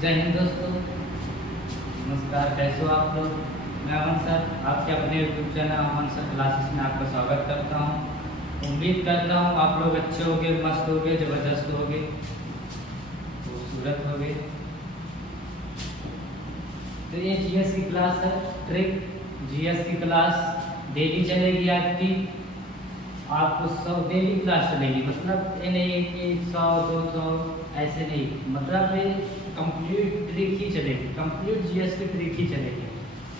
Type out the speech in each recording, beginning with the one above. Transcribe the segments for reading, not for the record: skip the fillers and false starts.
जय हिंद दोस्तों, नमस्कार। कैसे हो आप लोग? मैं अमन सर आपके अपने यूट्यूब चैनल अमन सर क्लासेस में आपका स्वागत करता हूँ। उम्मीद करता हूँ आप लोग अच्छे होंगे, मस्त होंगे, ज़बरदस्त होंगे, खूबसूरत होंगे। तो ये जीएस की क्लास है, ट्रिक जीएस की क्लास डेली चलेगी आपकी। आपको 100 डेली क्लास चलेगी, मतलब ये नहीं कि 100-200 ऐसे नहीं, मतलब ये कंप्लीट ट्रिक ही चलेगी, कंप्लीट जीएस की ट्रिक ही चलेगी।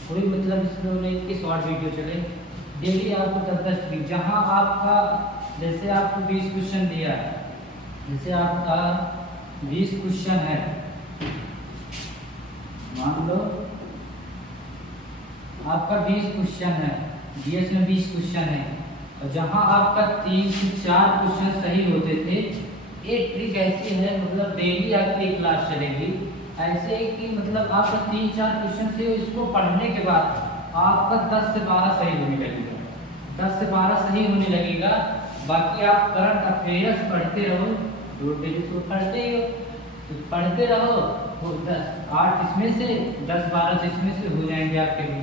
कोई मतलब इसमें नहीं कि शॉर्ट वीडियो चले। डेली आपको 10-10 ट्रिक, जहाँ आपका जैसे आपको 20 क्वेश्चन दिया है, जैसे आपका 20 क्वेश्चन है, मान लो आपका 20 क्वेश्चन है, जीएस में 20 क्वेश्चन है, और जहां आपका 3 से 4 क्वेश्चन सही होते थे, एक ट्रिक ऐसी है, मतलब डेली आपकी क्लास चलेगी ऐसे कि मतलब आपका 3-4 क्वेश्चन से इसको पढ़ने के बाद आपका 10 से 12 सही होने लगेगा, 10 से 12 सही होने लगेगा। बाकी आप करंट अफेयर्स पढ़ते रहो, रोज डेली तो पढ़ते ही हो, तो पढ़ते रहो, वो 8 इसमें से 10-12 इसमें से हो जाएंगे आपके भी।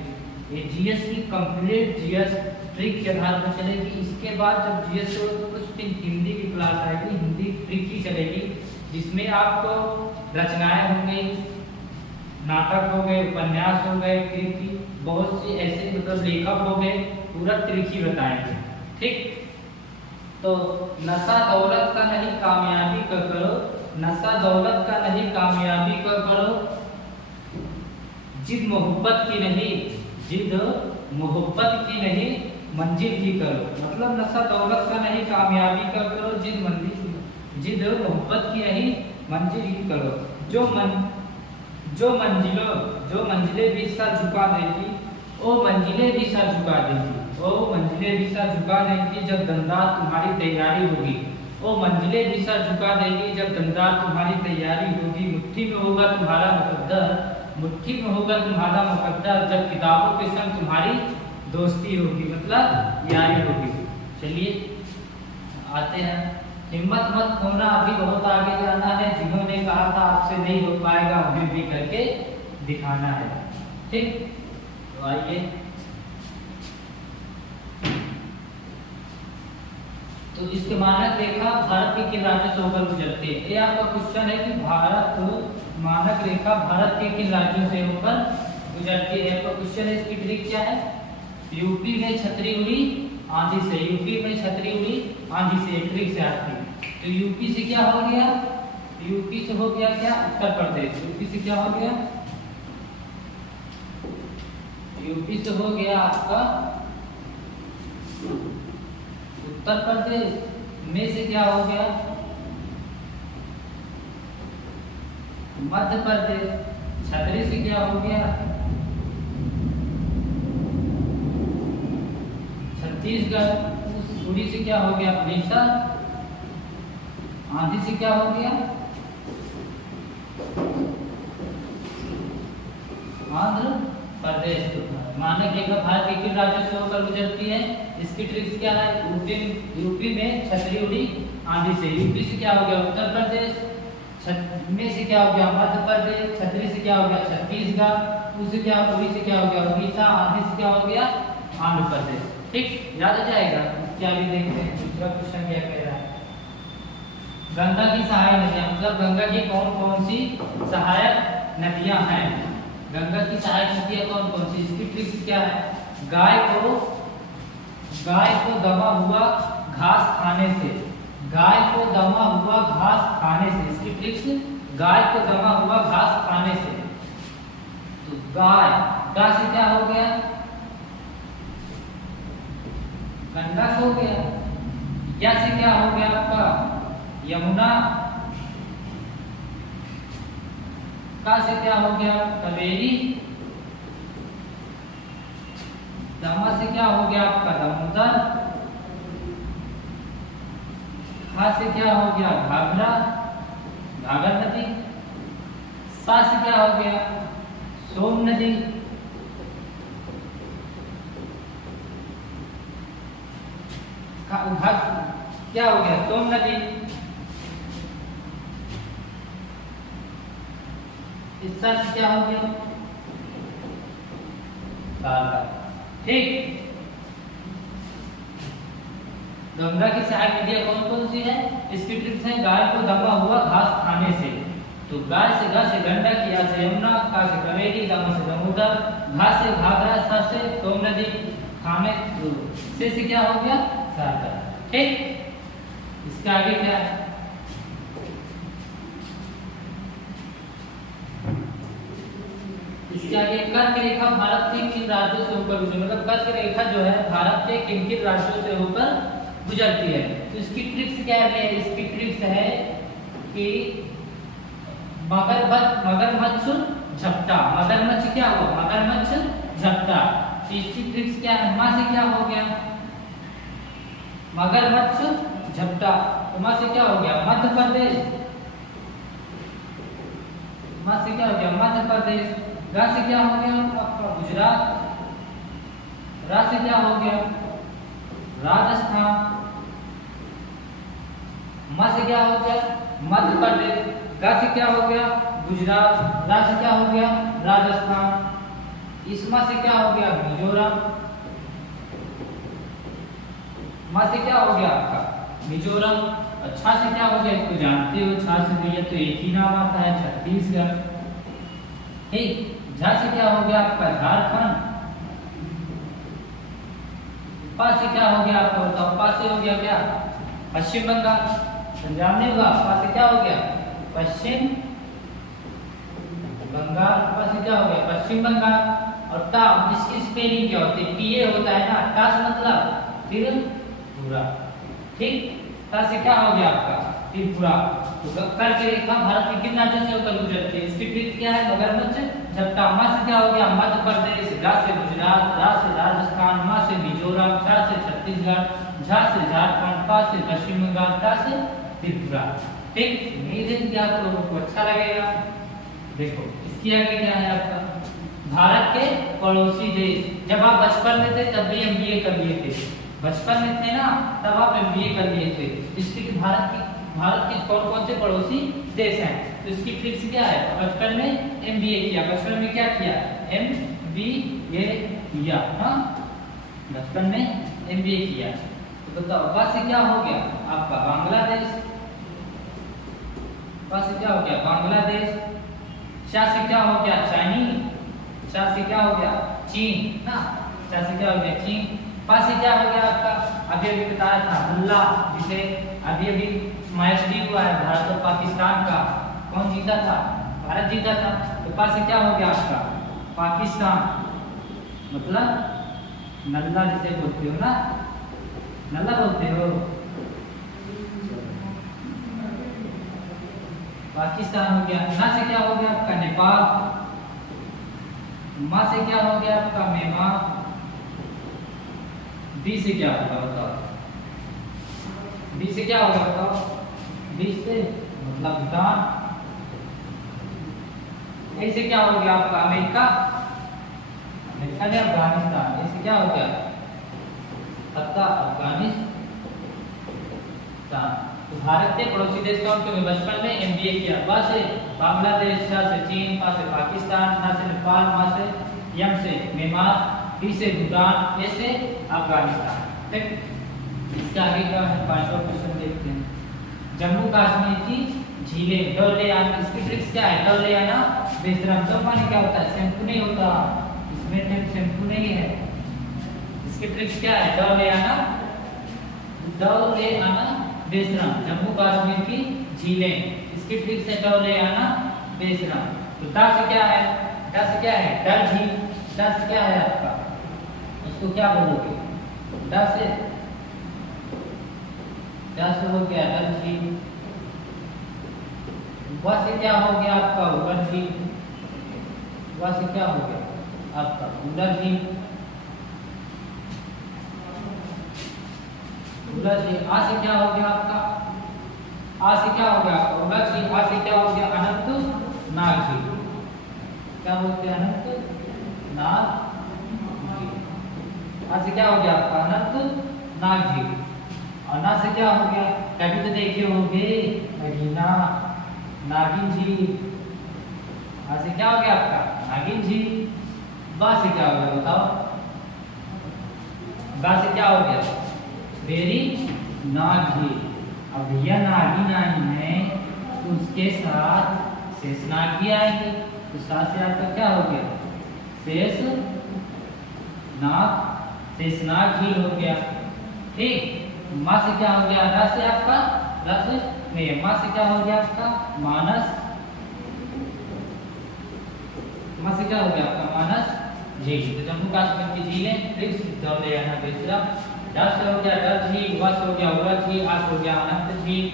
ये जीएस की कंप्लीट जीएस ट्रिक के आधार पर चलेगी। इसके बाद जब जीएस हो तो कुछ दिन हिंदी की क्लास आएगी, हिंदी ट्रिक ही चलेगी, जिसमें आपको रचनाएं हो गई, नाटक हो गए, उपन्यास हो गए, कृति, बहुत सी ऐसे मतलब लेखक हो गए, पूरा ट्रिक ही बताएंगे। ठीक, तो नशा दौलत का नहीं कामयाबी का करो, नशा दौलत का नहीं कामयाबी का करो, जिद मोहब्बत की नहीं, जिद मोहब्बत की नहीं मंजिल की करो। मतलब नशा दौलत का नहीं कामयाबी का करो, जिद मोहब्बत की नहीं मंजिल की करो। जो मंजिलें भी सर झुका देगी, ओ मंजिलें भी सर झुका देगी, ओ मंजिलें भी सर झुका देगी जब दमदार तुम्हारी तैयारी होगी, ओ मंजिलें भी सर झुका देगी जब दमदार तुम्हारी तैयारी होगी। मुट्ठी में होगा तुम्हारा मुकद्दर, मुट्ठी में होगा तुम्हारा मुकद्दर जब किताबों के संग तुम्हारी दोस्ती होगी, मतलब यारी होगी। चलिए आते हैं। हिम्मत मत खोना, अभी बहुत आगे जाना है, जिन्होंने कहा था आपसे नहीं हो पाएगा उन्हें भी करके दिखाना है। ठीक, तो आइए। तो इसके मानक रेखा भारत के किन राज्यों से होकर गुजरती है? ये आपका क्वेश्चन है कि भारत मानक रेखा भारत के किन राज्यों से होकर गुजरती है। तो क्वेश्चन है, इसकी ट्रिक क्या है? यूपी में छतरी उड़ी आंधी से, यूपी में छतरी उड़ी आंधी से, ट्रिक से आती है। तो यूपी से क्या हो गया? यूपी से हो गया क्या? उत्तर प्रदेश। यूपी से क्या हो गया? यूपी से हो गया आपका उत्तर प्रदेश। में से क्या हो गया? मध्य प्रदेश। छतरी से क्या हो गया? छत्तीसगढ़। उड़ी से क्या हो गया? उड़ीसा। आंधी से क्या हो गया? आंध्र प्रदेश। मानक रेखा भारत के किन राज्यों से होकर गुजरती है? इसकी ट्रिक्स क्या है? यूपी में छतरी उड़ी आंधी से। यूपी से क्या हो गया? उत्तर प्रदेश। में से क्या हो गया? मध्य प्रदेश। छतरी से क्या हो गया? छत्तीसगढ़। उसी क्या, उड़ी से क्या हो गया? उड़ीसा। आंधी से क्या हो गया? आंध्र प्रदेश। ठीक, याद आ जाएगा। क्या भी देखते हैं दूसरा क्वेश्चन क्या कह रहा है। गंगा की सहायक नदियां, मतलब गंगा की कौन कौन सी सहायक नदियां हैं? गंगा की सहायक नदियां कौन कौन सी? इसकी ट्रिक्स क्या है? गाय को दमा हुआ घास खाने से, गाय को दमा हुआ घास खाने से। इसकी ट्रिक्स, गाय को दमा हुआ घास खाने से। तो गाय से क्या हो गया? गंगा हो गया। या से क्या हो गया आपका? यमुना। का से क्या हो गया? कावेरी। दमा से क्या हो गया आपका? दामोदर। खा से क्या हो गया? घाघरा, घाघर नदी। सा से क्या हो गया? सोम नदी। क्या हो गया? सोम नदी। इस सा से क्या हो गया सारदा। ठीक, गंगा की सहायक नदियां कौन कौन सी है? इसकी ट्रिक्स है गाय को दमा हुआ घास खाने से, तो गाय से गा से गंडक, या से यमुना, का से कावेरी, दमा से दामोदर, घा से घाघरा, सा से सोम नदी, खाने से क्या हो गया शारदा। ठीक, इसके आगे क्या है? इसके आगे कर्क रेखा भारत के किन राज्यों से होकर गुजरती है, मतलब कर्क रेखा जो है भारत के किन किन राज्यों से होकर गुजरती है। तो इसकी ट्रिक्स क्या है? इसकी ट्रिक्स है कि मगरमच्छ झपटा, मगरमच्छ क्या हुआ मगरमच्छ झपटा। इसकी ट्रिक्स क्या है? मां से क्या हो गया मगरमच्छ झपटा, तो मां से क्या हो गया मध्य प्रदेश, मां से क्या हो गया मध्य प्रदेश, गा से क्या हो गया आपका गुजरात, रा से क्या हो गया राजस्थान, म से क्या हो गया मध्य प्रदेश, गा से क्या हो गया गुजरात, रा से क्या हो गया राजस्थान, इसमा से क्या हो गया मिजोरम, मा से क्या हो गया आपका मिजोरम, और छा से क्या हो गया इसको जानते हो, छा से भैया तो एक ही नाम आता है छत्तीसगढ़। ठीक, झा से क्या हो गया आपका झारखंड, पा से क्या हो गया आपका बताओ, पा से हो गया क्या पश्चिम बंगाल, पंजाब नहीं होगा, पा से क्या हो गया पश्चिम बंगाल, पा से क्या हो गया पश्चिम बंगाल, और ता इसकी स्पेलिंग क्या होती है पीए होता है ना, ता से मतलब त्रिपुरा। ठीक, ता से क्या हो गया आपका त्रिपुरा। तो कर्क रेखा भारत के किन राज्यों से होकर गुजरती है? इसकी ट्रिक क्या है मगरमच्छ झपटा। मा से क्या हो गया मध्य प्रदेश, गा से गुजरात, रा से राजस्थान, मा से मिजोरम, चा से छत्तीसगढ़, झा से झारखंड, पा से पश्चिम बंगाल, ता से त्रिपुरा। ठीक, उम्मीद है कि आप लोगों को अच्छा लगेगा। देखो इसकी आगे क्या है आपका भारत के पड़ोसी देश। जब आप बचपन में थे तब भी एमबीए कर लिए थे, बचपन में थे ना तब आप एमबीए कर लिए थे। इसलिए भारत के कौन कौन से पड़ोसी देश हैं? तो इसकी ट्रिक्स क्या है? बचपन में एमबीए किया, बचपन में क्या किया एमबीए किया, हाँ बचपन में एमबीए किया। तो बताओ बा से क्या हो गया आपका बांग्लादेश, बा से क्या हो गया बांग्लादेश, चा से क्या हो गया चाइनीज, चा से क्या हो गया चीन ना, चा से क्या हो गया चीन, पा से क्या हो गया आपका अभी अभी बताया था मुल्ला, जिसे अभी अभी मैच भी हुआ है भारत और पाकिस्तान का, कौन जीता था भारत जीता था। तो पा से क्या हो गया आपका पाकिस्तान, मतलब नल्ला जिसे बोलते हो ना, नल्ला बोलते हो पाकिस्तान हो गया। ना से क्या हो गया आपका नेपाल, मा से क्या हो गया आपका म्यांमार, बी से क्या होगा बताओ, बी से क्या होगा बताओ, बी से मतलब भूटान, ए से क्या हो गया आपका अमेरिका, अमेरिका ने अफगानिस्तान, ए से क्या हो गया अफगानिस्तान। तो भारत के पड़ोसी देश कौन से? बचपन में एमबीए किया, बा से बांग्लादेश, चा से चीन, पा से पाकिस्तान, ना से नेपाल, मा से यम से म्यांमार, डी से भूटान, ए से अफगानिस्तान। ठीक, इसके आगे का पांचवा क्वेश्चन देखते हैं। जम्मू कश्मीर की झीलें डौलियाना, इसकी ट्रिक्स क्या है? डौलियाना बेशरम, तो पानी क्या होता है शैम्पू नहीं होता, इसमें शैम्पू नहीं है। इसकी ट्रिक्स क्या है? डौलियाना बेशरम, जम्मू कश्मीर की झीलें, इसकी ट्रिक्स है डौलियाना बेशरम। तो दा से क्या है? दा से क्या है डल झील, दा से क्या है आपका उसको क्या बोलोगे? दा से हो गया डल झील, वा से क्या हो गया आपका उगर झील, वा से क्या हो गया आपका उगर झील, उगर झील। आ से क्या हो गया आपका? आ से क्या हो गया आपका उगर झील, आ से क्या हो गया अनंतनाग झील, क्या बोलते हैं अनंतनाग झील। आ से क्या हो गया आपका अनंतनाग झील, और ना से क्या हो गया? कभी तो देखे होंगे नगीना, नागिन झील, आ से क्या हो गया आपका नागिन झील। बा से क्या हो गया बताओ, बा से क्या हो गया वेरी नाग झील। अब भैया नागिन आई है तो उसके साथ शेषनाग भी आएंगे, तो साथ से आपका क्या हो गया शेष नाग, शेषनाग झील हो गया। ठीक, माँ से क्या हो गया रा से आपका रस नहीं, माँ से क्या हो गया आपका मानस, माँ से क्या हो गया आपका मानस झील। तो जम्मू कश्मीर की झीलें ट्रिक्स दौड़ ले आना बेसरा। डर से हो गया डर झील, व से हो गया उड़द झील, आ से हो गया अनंत झील,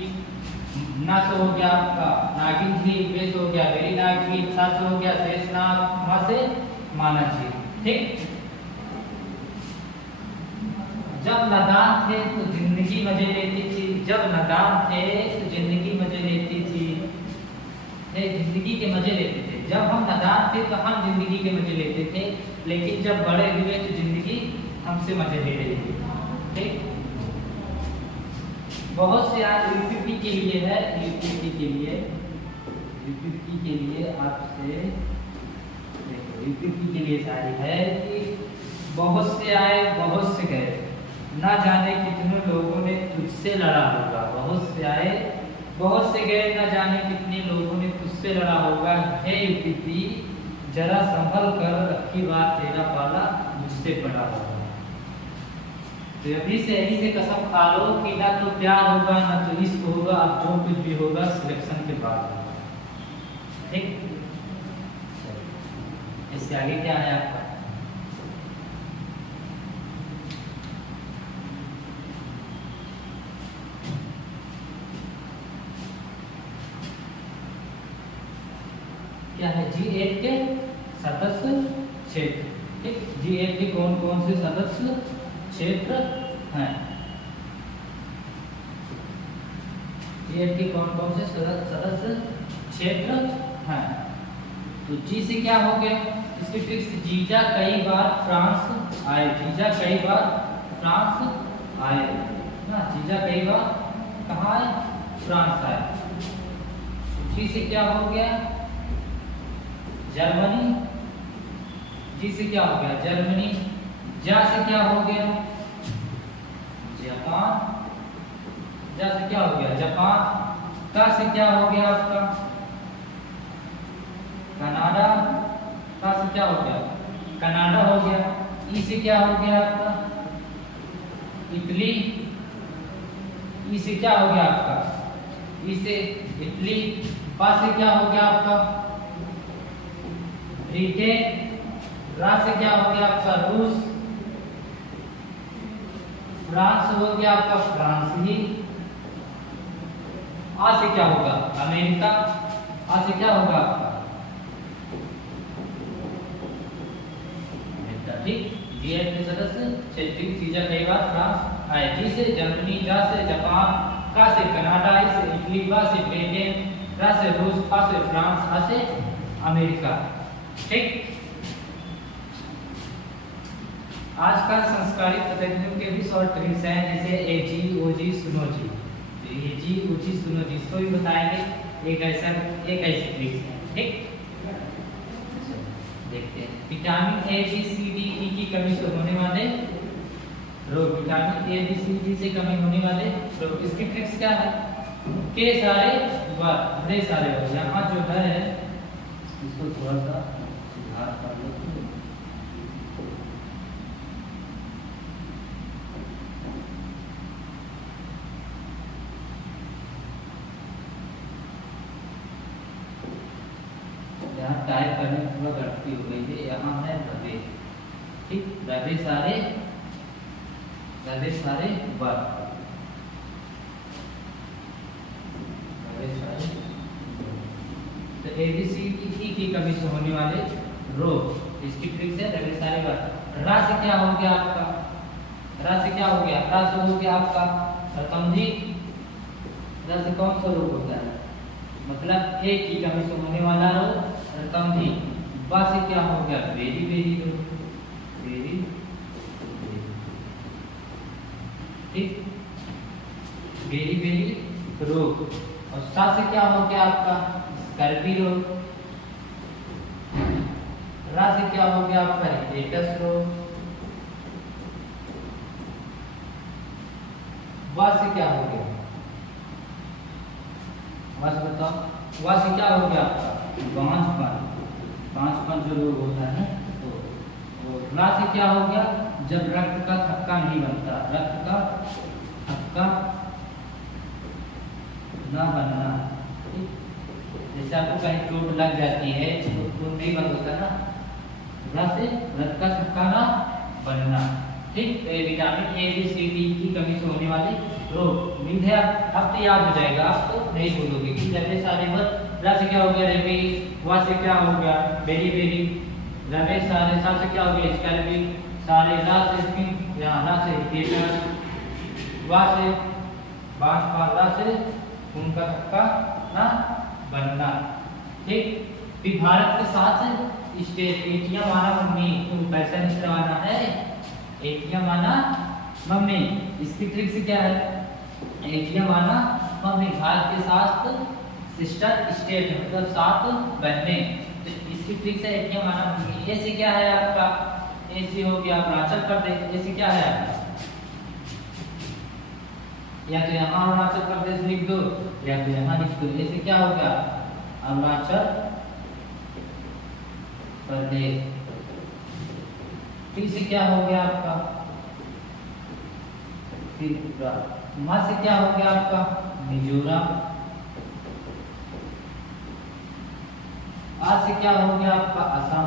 ना से हो गया आपका नागिन झील, वे से हो गया वेरी नाग झील, सा से हो गया शेषनाग, माँ से मानस झील। ठीक, जब नादान थे तो जिंदगी मजे लेती थी, जब नादान थे तो जिंदगी मजे लेती थी, जिंदगी के मजे लेते थे। जब हम नादान थे तो हम जिंदगी के मजे लेते थे, लेकिन जब बड़े हुए तो जिंदगी हमसे मजे ले रही थी। ठीक, बहुत से आज यूपीपी के लिए है, यूपीपी के लिए, यूपीपी के लिए आपसे देखो यूपीपी के लिए सारी है कि बहुत से आए बहुत से गए, ना जाने कितने लोगों ने तुझसे लड़ा होगा। बहुत से आए बहुत से गए, ना जाने कितने लोगों ने तुझसे लड़ा होगा। हे यूपीपी जरा संभल कर, रखी बात तेरा पाला मुझसे पड़ा होगा। तो अभी से यही से कसम खा लो कि ना तो प्यार होगा ना तो इश्क होगा, अब जो कुछ भी होगा सिलेक्शन के बाद होगा। ठीक, इसके आगे क्या है आपका क्या है G8 के सदस्य क्षेत्र। ठीक, G8 के कौन कौन से सदस्य क्षेत्र हैं, G8 के कौन कौन से सदस्य क्षेत्र हैं। तो जी से क्या हो गया इसकी फिक्स, जीजा कई बार फ्रांस आए, जीजा कई बार फ्रांस आए ना, जीजा कई बार कहाँ आए फ्रांस आए। जी से क्या हो गया जर्मनी, जी से क्या हो गया जर्मनी, जा से क्या हो गया जापान, जा से क्या हो गया जापान, का से क्या हो गया आपका कनाडा, का से क्या हो गया कनाडा हो गया। ई से क्या हो गया आपका इटली, ई से क्या हो गया आपका ई से इटली। बा से क्या हो गया आपका ब्रिटेन, रा से क्या हो गया आपका रूस, फ्रांस हो गया आपका फ्रांस ही। आ से क्या होगा अमेरिका, आ से क्या होगा आपका अमेरिका। ठीक, G8 के सदस्य क्षेत्रीय चीजा कई बार फ्रांस आए। जी से जर्मनी, जा से जापान, का से कनाडा, ई से इटली, बा से ब्रिटेन, रा से रूस, फा से फ्रांस, आ से अमेरिका। ठीक, आजकल संस्कारित पतंजलियों के भी शॉर्ट ट्रिक्स हैं, जैसे एजी ओजी सुनो जी, एजी ओजी सुनो जी, इसको भी बताएंगे। एक ऐसी ट्रिक्स है। ठीक, देखते हैं vitamin A B C D E की कमी से होने वाले रोग, vitamin A B C D से कमी होने वाले रोग। इसकी ट्रिक्स क्या है के सारे बड़े सारे हो, यहाँ जो है इसको थोड़ा सा सुधार कर लो। यहाँ टाइप करने में थोड़ा गलती हो गई है, यहाँ है रवे। ठीक, रवे सारे वर्ग, रवे सारे। तो एबीसी की कमी से होने वाले रोग, इसकी ट्रिक्स है रवे सारे वर्ग। रा से क्या हो गया आपका, रा से क्या हो गया, रा से हो गया आपका रतंधी। रा से कौन सा रोग होता है, मतलब एक की कमी से होने वाला रोग रतंधी। बा से क्या हो गया बेरी बेरी रोग, बेरी। ठीक, बेरी बेरी रोग। और सा से क्या हो गया आपका स्कर्वी रोग, रा से क्या हो गया आपका हितेटस रो, वा से क्या हो गया, वा से बताओ, वा से क्या हो गया आपका बांझपन, बांझपन जो रोग होता है तो रा से क्या हो गया, जब रक्त का थक्का नहीं बनता, रक्त का थक्का ना बनना, जैसे आपको कहीं चोट लग जाती है तो खून नहीं बंद होता ना, रा से रक्त का थक्का ना बनना, ठीक। Vitamin A B C D की कमी से होने वाली रोग, उम्मीद है अब तो याद हो जाएगा, आप तो नहीं भूलोगे कि जैसे सारे बस रा से क्या हो गया रेबीज, वा से क्या हो गया बेरी बेरी, रवे सारे, सा से क्या हो गया स्कैर्बी सारे, रा से स्किन, यहाँ रा से हिटेटस, वा से बांझपन, रा से खून का थक्का ना बनना, ठीक। फिर भारत के साथ स्टेट एटिया माना मम्मी, तुम पैसा नहीं करवाना है, एटिया माना मम्मी, इसकी ट्रिक से क्या है, एटिया माना मम्मी, भारत के साथ सिस्टर स्टेट मतलब 7 बहनें, तो इसकी ट्रिक से एटिया माना मम्मी। ए से क्या है आपका, ए से हो गया अरुणाचल प्रदेश, ए से क्या है आपका, या तो यहाँ अरुणाचल प्रदेश लिख दो या तो यहाँ लिख दो, ए से क्या हो गया अरुणाचल प्रदेश, टी से क्या हो गया आपका त्रिपुरा, मा से क्या हो गया आपका मिजोरम, आ से क्या हो गया आपका असम,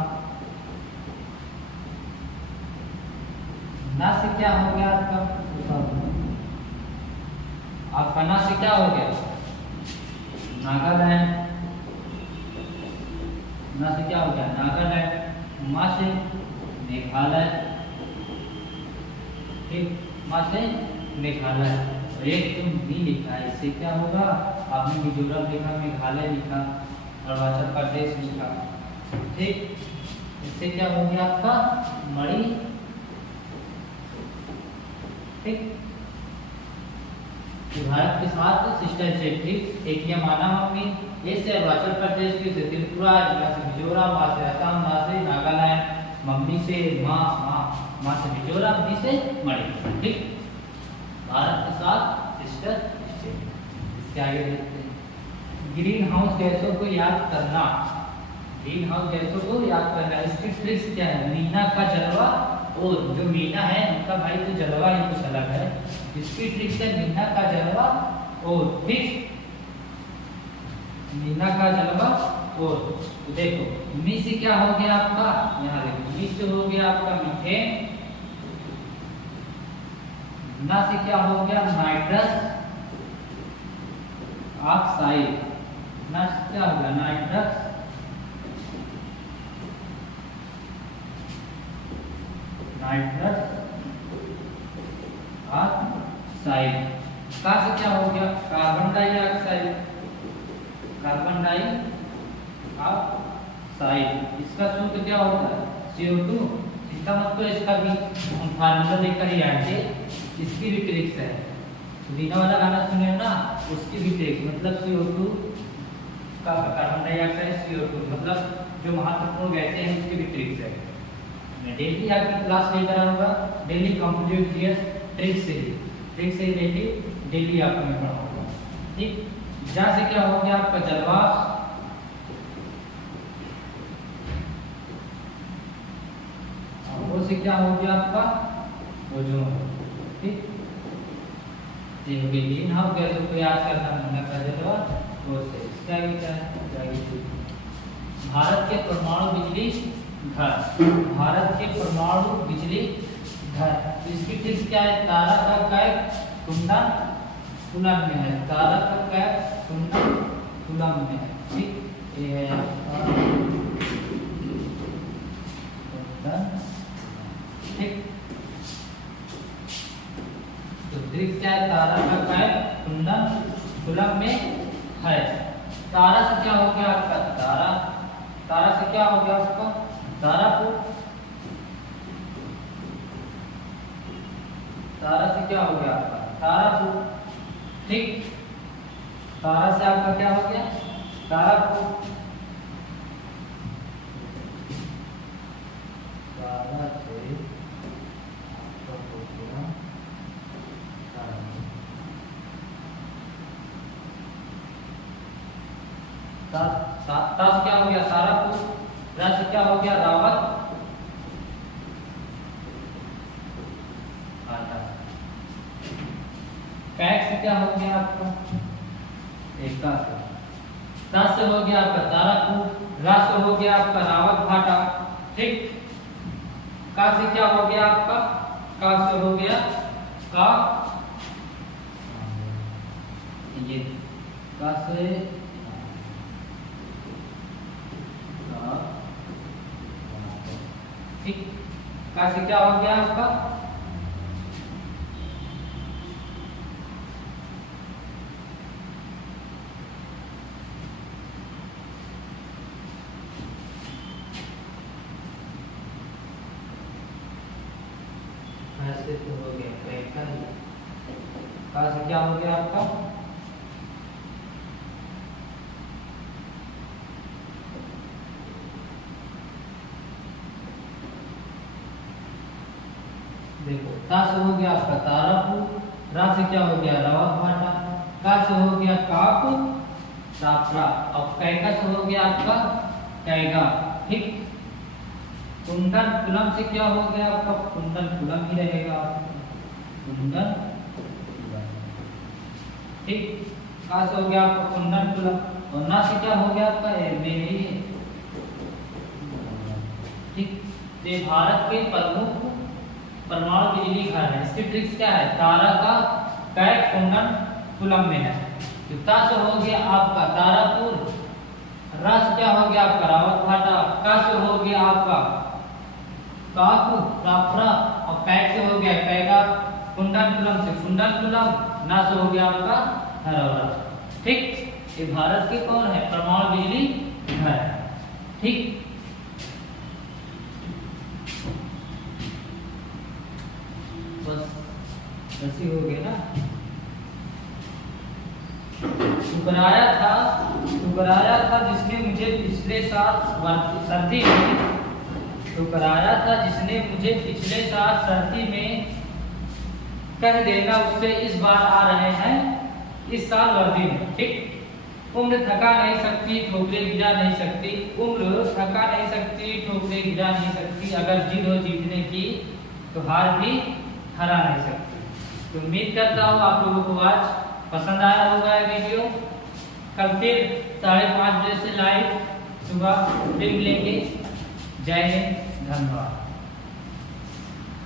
ना से क्या हो गया आपका ना से क्या हो गया नागालैंड, ना से क्या हो गया नागालैंड, मा से मेघालय, ठीक, मा से मेघालय, एक तुम भी लिखा है, इससे क्या होगा, आपने मिजोरम लिखा, मेघालय लिखा, अरुणाचल प्रदेश लिखा, ठीक, इससे क्या हो गया आपका मणि, ठीक। भारत के साथ सिस्टर स्टेट, ठीक, एक ये माना मम्मी, ए से अरुणाचल प्रदेश, की से त्रिपुरा, से मिजोरम, मा से असम, ना से नागालैंड, मम्मी से माँ से मिजोरम, डी से मणिपुर, ठीक। भारत के साथ सिस्टर स्टेट। इसके आगे देखते हैं ग्रीन हाउस गैसों को याद करना, ग्रीन हाउस गैसों को याद करना, इसकी ट्रिक्स क्या है, मीना का जलवा, और जो मीना है उनका भाई तो जलवा ही कुछ अलग है, इसकी ट्रिक्स है मीना का जलवा और, ठीक, मीना का जलवा और, तो देखो मी से क्या हो गया आपका, यहाँ देखो मी से हो गया आपका मीथेन, ना से क्या हो गया नाइट्रस ऑक्साइड, ना से क्या हो गया नाइट्रस ऑक्साइड, का से क्या हो गया कार्बन डाइऑक्साइड, कार्बन डाइऑक्साइड, इसका सूत्र क्या होता है CO2, इसका मतलब इसका भी हम फार्मूला लेकर ही आएंगे, इसकी भी ट्रिक्स है, रीना वाला गाना सुने हो ना, उसकी भी ट्रिक्स, मतलब CO2 का कार्बन डाइऑक्साइड CO2 मतलब जो महत्वपूर्ण गैसें हैं उसकी भी ट्रिक्स है, मैं डेली आपकी क्लास लेकर आऊंगा, डेली कंप्लीट जीएस ट्रिक से रिलेटेड डेली आपको मैं पढ़ाऊंगा, ठीक। जहाँ से क्या हो गया आपका जलवा, वो से क्या हो गया आपका ओजोन, ठीक, ये हो गई ग्रीन हाउस गैसों को याद करना, मीना का जलवा और से इसका क्या है, भारत के परमाणु बिजली घर, भारत के परमाणु बिजली घर, तो इसकी ट्रिक्स क्या है, तारा का कैप कुंडन कुलम में है, तारा का कैप कुंडन कुलम में है, ठीक, ये है ठीक, तो ट्रिक्स क्या है, तारा का कैप कुंडन कुलम में है, तारा से क्या हो गया आपका तारा, तारा से क्या हो गया आपका तारापुर, तारा से क्या हो गया आपका तारापुर, ठीक, तारा से आपका क्या हो गया तारापुर, 11 से आपका हो गया 10 क्या हो गया तारापुर, रस क्या हो गया रावत भाटा, कैट से क्या हो गया आपका एका से, ता से हो गया आपका तारापुर, रा से हो गया आपका रावत भाटा, ठीक। का से क्या हो गया आपका, का से हो गया का, ये का से का, ठीक। का से क्या हो गया आपका ऐसे तो हो गया कैका ही, का से क्या हो गया आपका देखो, ता से हो गया आपका तारापुर, रा से क्या हो गया रावत भाटा, का से हो गया कापुर साफरा, और कैका से हो गया आपका कैगा, ठीक। कुंडन कुलम से क्या हो गया आपका कुंडन कुलम ही रहेगा आपका कुंडन कुलम, ठीक। का से हो गया आपका कुंडन कुलम, और ना से क्या हो गया आपका मेरी, ठीक। ये भारत के प्रमुख परमाणु बिजली घर है। इसकी ट्रिक्स क्या है, तारा का कैट कुंडन कुलम में है। तो ता से हो गया आपका तारापुर, रा से क्या हो गया आपका रावत भाटा, का से हो गया आपका काकू राफरा, और कैट से हो गया कैगा, कुंडन कुलम से कुंडन कुलम, ना से हो गया आपका हरौरा, ठीक। ये भारत के कौन है परमाणु बिजली घर है, ठीक। बस ऐसी हो गया ना। ठुकराया था जिसने मुझे पिछले साल सर्दी में, ठुकराया था जिसने मुझे पिछले साल सर्दी में, कह देना उससे इस बार आ रहे हैं इस साल वर्दी में, ठीक। उम्र थका नहीं सकती ठोकरे गिरा नहीं सकती, उम्र थका नहीं सकती ठोकरे गिरा नहीं सकती, अगर जिद हो जीतने की तो हार भी हरा नहीं सकती। तो उम्मीद करता हूँ आप लोगों को आज पसंद आया होगा ये वीडियो। कल फिर 5:30 बजे से लाइव सुबह फिर मिलेंगे। जय हिंद, धन्यवाद।